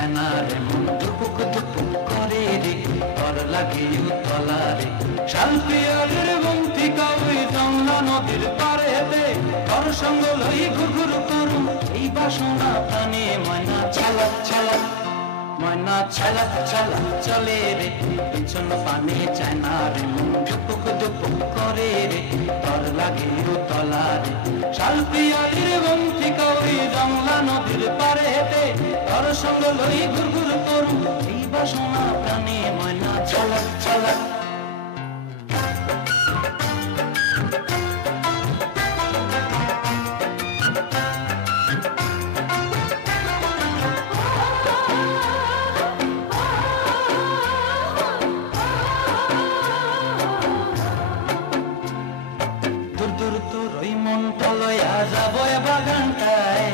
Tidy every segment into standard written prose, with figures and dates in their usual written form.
চায় না রে মন দুপুক দুপুক করে রে তর লাগে উতলা রে শাল পিয়ালের বংশী কাউরি জংলা নদীর পারেতে তর সঙ্গ লই ঘুরঘুর করুম এই বাসনা প্রাণে ময়না ছালাক ছালাক ময়না ছালাক ছালাক চলে রে পিছন পানে চায় না রে মন দুপুক দুপুক করে রে তর লাগে উতলা রে শাল পিয়ালের বংশী কাউরি জংলা নদীর পারেতে তর সঙ্গ লই ঘুরঘুর করুম এই বাসনা প্রাণে ময়না ছালাক ছালাক দূর দূর তোর ওই মনটা লয়া যাবো বাগানটায়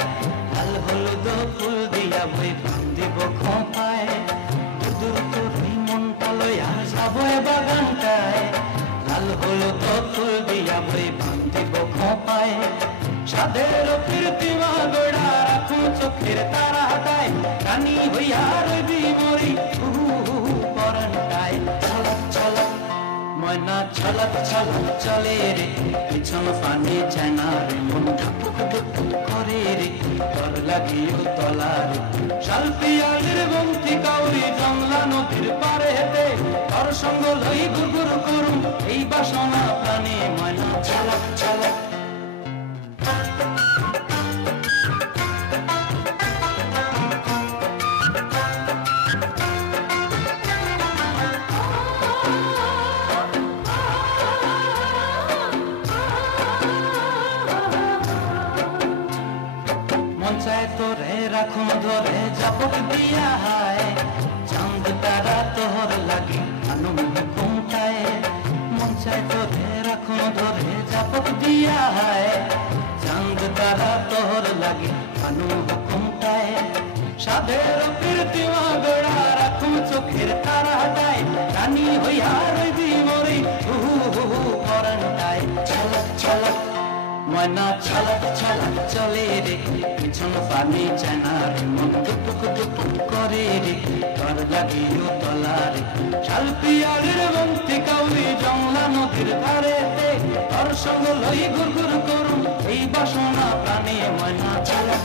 লাল হলুদ ফুল দিয়া বই দিব খোঁপায় দূর দূর তোর ওই মনটা লয়া যাবো বাগানটায় লাল হলুদ ফুল দিয়া বই দিব খোঁপায় সাদের কীর্তিমা গোড়া রাখুন চোখের তারা হাতায় রানী হইয়া রবি মরি পরনটায় ছলক ছলক ময়না ছলক ছলক চলে রে পিছন পানে চায় না রে মন ঢুকুক ঢুকুক করে রে তর লাগে উতলা রে শাল পিয়ালের বংশী কাউরি জংলা নদীর পারে হেঁটে তর সঙ্গ লই ঘুরঘুর করুম এই বাসনা প্রাণে ময়না ছলক ছলক মন চায় তোরে রাখুন ধরে জাপক দিয়া হায় চাঁদ তারা তোর লাগে আনুম ঘুমটায় মন চায় তোরে রাখুন ধরে জাপক দিয়া হায় চাঁদ তারা তোর লাগে আনুম ঘুমটায় সাধের কীর্তিমা গোড়া রাখুন চোখের তারা হাতায় রানী হইয়া রবি মরি পরনটায় ছলক ছলক ময়না ছলক ছলক চলে রে পিছন পানে চায় না রে মন দুপুক দুপুক করে রে তর লাগে উতলা রে শাল পিয়ালের বংশী কাউরি জংলা নদীর ধারেতে তর সঙ্গ লই ঘুরঘুর করুম এই বাসনা প্রাণে ময়না ছলক